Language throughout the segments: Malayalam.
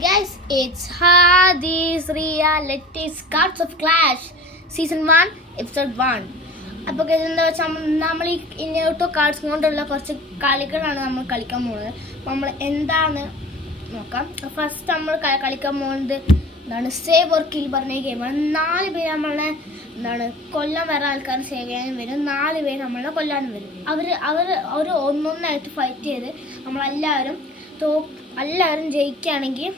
guys, it's Hades Reality Cards of Clash Season 1 Episode 1. അപ്പോൾ എന്താ വെച്ചാൽ നമ്മൾ ഈ ഇങ്ങോട്ടോ കാർഡ്സ് കൊണ്ടുള്ള കുറച്ച് കളികളാണ് നമ്മൾ കളിക്കാൻ പോകുന്നത്. നമ്മൾ എന്താണ് നോക്കാം. ഫസ്റ്റ് നമ്മൾ കളിക്കാൻ പോകുന്നത് എന്താണ്, സേവ് ഓർ കിൽ പറഞ്ഞ ഗെയിമാണ്. 4 പേര് നമ്മളെ എന്താണ് കൊല്ലാൻ വരുന്ന ആൾക്കാർ സേവ് ചെയ്യാനും വരും, 4 പേര് നമ്മളെ കൊല്ലാനും വരും. അവർ ഒന്നൊന്നായിട്ട് ഫൈറ്റ് ചെയ്ത് എല്ലാവരും ജയിക്കുകയാണെങ്കിൽ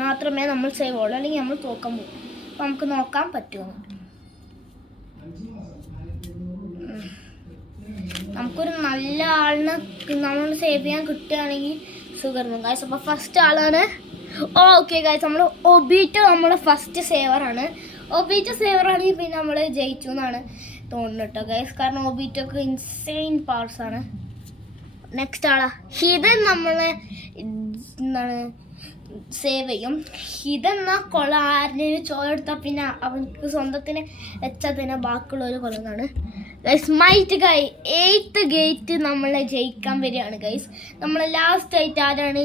മാത്രമേ നമ്മൾ സേവ് ഉള്ളൂ, അല്ലെങ്കിൽ നമ്മൾ തോക്കാൻ പോകും. അപ്പോൾ നമുക്ക് നോക്കാൻ പറ്റുമോ. നമുക്കൊരു നല്ല ആളിനെ നമ്മൾ സേവ് ചെയ്യാൻ കിട്ടുകയാണെങ്കിൽ സുഖം ഗൈസ്. അപ്പോൾ ഫസ്റ്റ് ആളാണ് ഓക്കെ ഗൈസ്, നമ്മൾ ഒബീറ്റോ നമ്മുടെ ഫസ്റ്റ് സേവറാണ്. ഒബീറ്റോ സേവറാണെങ്കിൽ പിന്നെ നമ്മൾ ജയിച്ചു എന്നാണ് തോന്നുന്നു കേട്ടോ ഗൈസ്, കാരണം ഒബീറ്റോക്ക് ഇൻസെയിൻ പവേഴ്സാണ്. നെക്സ്റ്റ് ആളാ ഹിതൻ നമ്മളെ എന്താണ് സേവ് ചെയ്യും. ഹിതെന്നാ കൊള്ള ആരുടെയും ചോരെടുത്താൽ പിന്നെ അവർക്ക് സ്വന്തത്തിന് വെച്ചാൽ തന്നെ ബാക്കിയുള്ളവർ കൊല്ലുന്നതാണ് ഗൈസ്. മൈറ്റ് ഗൈ 8th ഗേറ്റ് നമ്മളെ ജയിക്കാൻ വരികയാണ് ഗൈസ്. നമ്മളെ ലാസ്റ്റ് ആയിട്ട് ആരാണ്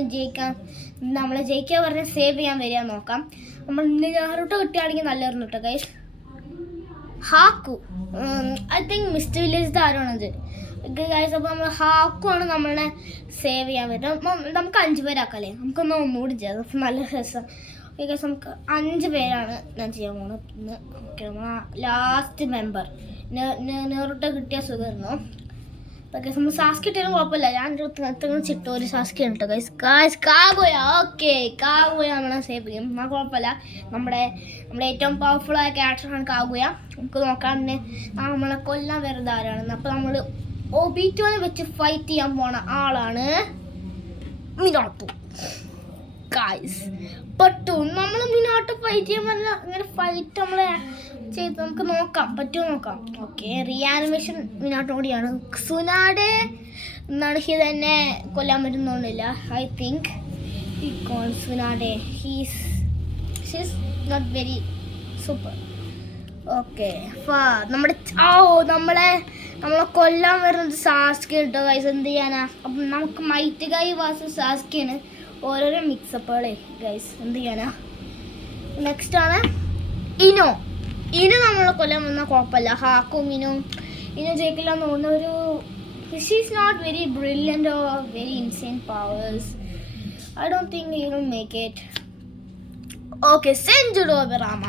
നമ്മളെ ജയിക്കാൻ പറഞ്ഞാൽ സേവ് ചെയ്യാൻ വരിക നോക്കാം. നമ്മൾ നെറുട്ടോ കിട്ടുകയാണെങ്കിൽ നല്ലതായിരുന്നു കേട്ടോ ഗൈസ്. ഹാക്കു ഐ തിങ്ക് മിസ്റ്റർ വില്ലേജ് ആരാണത് ഗൈസ്. അപ്പോൾ നമ്മൾ ഹാക്കുമാണ് നമ്മളെ സേവ് ചെയ്യാൻ പറ്റും. നമുക്ക് 5 പേരാക്കല്ലേ, നമുക്കൊന്ന് ഒന്നുകൂടി ചെയ്യാം, നല്ല രസം. ഓക്കെ ഗൈസ്, നമുക്ക് 5 പേരാണ് ഞാൻ ചെയ്യാൻ പോകുന്നത്. ഓക്കെ, നമ്മൾ ലാസ്റ്റ് മെമ്പർ നെറുട്ടോ കിട്ടിയ സുഖമായിരുന്നു. അപ്പോൾ ഗൈസ് നമ്മൾ സാസ്കി കിട്ടിയാലും കുഴപ്പമില്ല, ഞാൻ ചിട്ടോ ഒരു സാസ്കി ഉണ്ട് കേട്ടോ ഗൈസ്. കാഗോയ ഓക്കെ, കാഗോയ നമ്മളെ സേവ് ചെയ്യും, എന്നാൽ കുഴപ്പമില്ല. നമ്മുടെ ഏറ്റവും പവർഫുള്ളായ ക്യാരക്ടറാണ് കാഗോയ. നമുക്ക് നോക്കാൻ തന്നെ നമ്മളെ കൊല്ലാൻ വരുന്നത് ആരാണെന്ന്. അപ്പോൾ നമ്മൾ ഒബീറ്റോനെ വെച്ച് ഫൈറ്റ് ചെയ്യാൻ പോണ ആളാണ് മിനാട്ടോ ഗൈസ്. പെട്ടു നമ്മൾ മിനാട്ടോ ഫൈറ്റ് ചെയ്യാൻ പറഞ്ഞാൽ ഇങ്ങനെ ഫൈറ്റ് നമ്മളെ ചെയ്ത് നമുക്ക് നോക്കാം പറ്റുമോ നോക്കാം. ഓക്കെ, റിയാനിമേഷൻ മിനാട്ടോടെയാണ്. സുനാടെ എന്നാണ് തന്നെ കൊല്ലാൻ പറ്റുന്നില്ല. I think Tsunade she's not very super. Okay, നമ്മളെ കൊല്ലാൻ വരുന്നത് സാസ്കി കേട്ടോ ഗൈസ്. എന്ത് ചെയ്യാനാ, അപ്പം നമുക്ക് മൈറ്റ് ഗൈ വാസ് സാസ്കിയാണ്, ഓരോരോ മിക്സപ്പുകളെ ഗൈസ്. എന്ത് ചെയ്യാനാ. നെക്സ്റ്റ് ആണ് ഇനോ നമ്മളെ കൊല്ലാൻ വന്നാൽ കുഴപ്പമില്ല. ഹാക്കും ഇനോ ജയിക്കില്ല എന്ന് തോന്നുന്ന ഒരു she's not very brilliant or very insane powers. I don't think you will make it. Okay, സെഞ്ചുഡോ ബിറാമ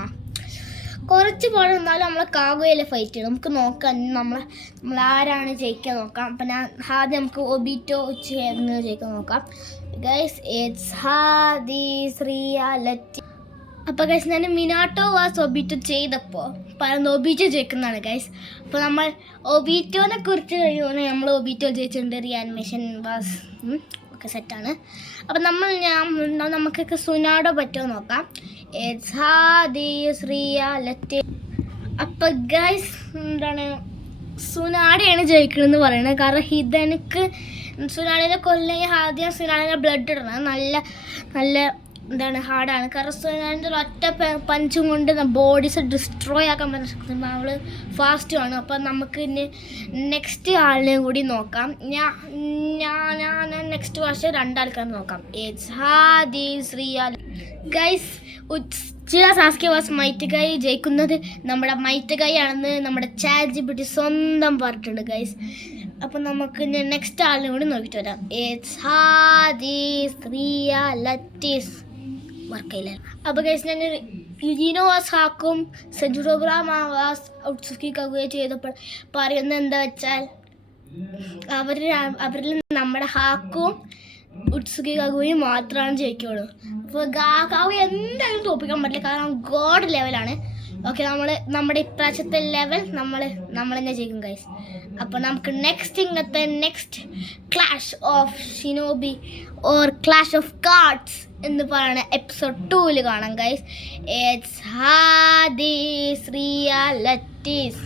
കുറച്ച് പാട് എന്നാലും നമ്മളെ കാഗോയിലെ ഫൈറ്റ് ചെയ്യണം. നമുക്ക് നോക്കാം നമ്മളാരാണ് ജയിക്കാൻ നോക്കാം. അപ്പം ആദ്യം നമുക്ക് ഒബീറ്റോ ചേർന്ന് ജയിക്കാൻ നോക്കാം ഗൈസ്. It's Hades reality. അപ്പോൾ ഗൈസ് ഞാൻ മിനാട്ടോ വാസ് ഒബീറ്റോ ചെയ്തപ്പോൾ പറയുന്നത് ഒബീറ്റോ ജയിക്കുന്നതാണ് ഗൈസ്. അപ്പോൾ നമ്മൾ ഒബീറ്റോനെ കുറിച്ച് കഴിയുമ്പോൾ നമ്മൾ ഒബീറ്റോ ജയിച്ചിട്ടുണ്ട്. റിയാനിമേഷൻ വാസ് ഒക്കെ സെറ്റാണ്. അപ്പം നമുക്കൊക്കെ സുനാഡോ പറ്റുമോ നോക്കാം. It's Hades reality. അപ്പം ഗൈസ് എന്താണ് സുനാഡയാണ് ജയിക്കണമെന്ന് പറയുന്നത്, കാരണം ഹിതനക്ക് സുനാഡിനെ കൊല്ലെങ്കിൽ ആദ്യം സുനാഡിനെ ബ്ലഡ് ഇടണം. നല്ല എന്താണ് ഹാർഡാണ്, കാരണം സുനാഡിൻ്റെ ഒറ്റ പഞ്ചും കൊണ്ട് ബോഡീസ് ഡിസ്ട്രോയ് ആക്കാൻ പറ്റുന്ന അവൾ ഫാസ്റ്റുമാണ്. അപ്പം നമുക്ക് നെക്സ്റ്റ് ആളിനെയും കൂടി നോക്കാം. ഞാൻ നെക്സ്റ്റ് വർഷം 2 ആൾക്കാരെ നോക്കാം. It's Hades real guys. ചില സാസ്കി വാസ് മൈറ്റ് ഗൈ ജയിക്കുന്നത് നമ്മുടെ മൈറ്റ് ഗൈ ആണെന്ന് നമ്മുടെ ChatGPT സ്വന്തം പറഞ്ഞിട്ടുണ്ട് ഗൈസ്. അപ്പം നമുക്ക് നെക്സ്റ്റ് ആളിനെ കൂടി നോക്കിയിട്ട് വരാം. ഇറ്റ്സ് ഹാദീസ് റിയാലിറ്റീസ് വർക്കയില്ല. അപ്പോൾ ഗൈസ് ഞാൻ ഇനോ വാസ് ഹാക്കും സെഞ്ചുഡോ ബ്രാമ വാസ് ഔട്ട്സുക്കി കഗുയ ചെയ്തപ്പോൾ പറയുന്നത് എന്താ വെച്ചാൽ അവരിൽ നമ്മുടെ ഹാക്കും ഉട്സുക്കി കഗുയും മാത്രമാണ് ജയിക്കുള്ളൂ. അപ്പോൾ കാഗുയ എന്തായാലും തോപ്പിക്കാൻ പറ്റില്ല, കാരണം ഗോഡ് ലെവലാണ്. ഓക്കെ, നമ്മുടെ ഇപ്രാവശ്യത്തെ ലെവൽ നമ്മൾ തന്നെ ജയിക്കും ഗൈസ്. അപ്പോൾ നമുക്ക് next clash of shinobi or clash of cards എന്ന് പറയുന്ന എപ്പിസോഡ് 2 കാണാം ഗൈസ്. It's Hades realities.